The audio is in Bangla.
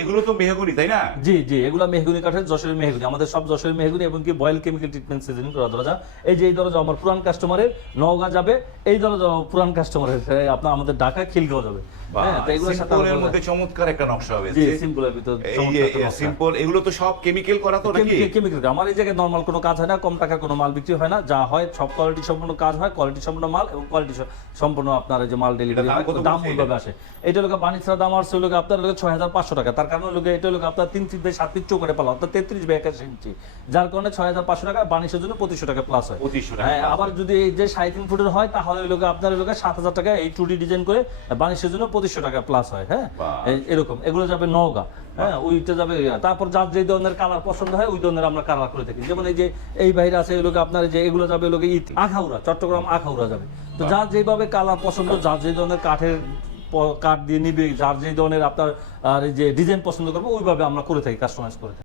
এগুলো তো মেহগনি, তাই না? জি জি, এগুলো মেহগনি কাঠের, যশোরের মেহগনি, আমাদের সব যশোরের মেহগনি, এবং কি বয়েল কেমিক্যাল ট্রিটমেন্ট সিজনিং করা দরজা। এই যে এই দরজা আমার পুরান কাস্টমারের নওগাঁ যাবে, এই দরজা পুরান কাস্টমারের আপনার আমাদের ঢাকা খিলগাঁও যাবে। হ্যাঁ, তো এগুলোর সাথে সিম্পলের মধ্যে চমৎকার একটা নকশা হয়েছে। জি, সিম্পলের ভিতর এই যে সিম্পল, এগুলো তো সব কেমিক্যাল করা তো নাকি? কেমিক্যাল। আমার এই জায়গায় নরমাল কোনো কাজ হয় না, কম টাকা কোনো মাল বিক্রি হয় না, যা হয় সব কোয়ালিটি সম্পূর্ণ কাজ হয়, কোয়ালিটি সম্পূর্ণ মাল এবং কোয়ালিটি সম্পূর্ণ আপনার এই যে মাল ডেলিভারি হয়, দাম ওইভাবে আসে। এটা লোক বাণিজ্য দাম আসছে লোক আপনার লোক 6,500 টাকা। তার কারণে লোক এটা লোক আপনার 3 ফিট বাই 7 ফিট চৌকাঠে পালা, অর্থাৎ 33 বাই 81 ইঞ্চি, যার কারণে 6,500 টাকা, বাণিজ্যের জন্য 2500 টাকা প্লাস হয়। 2500 টাকা। হ্যাঁ, আবার যদি এই যে 3.5 ফুটের হয় তাহলে লোক আপনার লোক 7,000 টাকা এই 2D ডিজাইন করে, বাণিজ্যের জন্য 2500 টাকা প্লাস হয়। হ্যাঁ, এরকম এগুলো যাবে নওগাঁ। হ্যাঁ, ওইটা যাবে। তারপর যার যে ধরনের কালার পছন্দ হয় ওই ধরনের আমরা কালার করে থাকি। যেমন এই যে এই বাইরে আছে এই লোক আপনার যে এগুলো যাবে লোকে আখাউড়া, চট্টগ্রাম আখাউড়া যাবে। তো যার যেভাবে কালার পছন্দ, যার যে ধরনের কাঠ দিয়ে নিবে, যার যে ধরনের আপনার আর এই যে ডিজাইন পছন্দ করবো ওইভাবে আমরা করে থাকি, কাস্টমাইজ করে থাকি।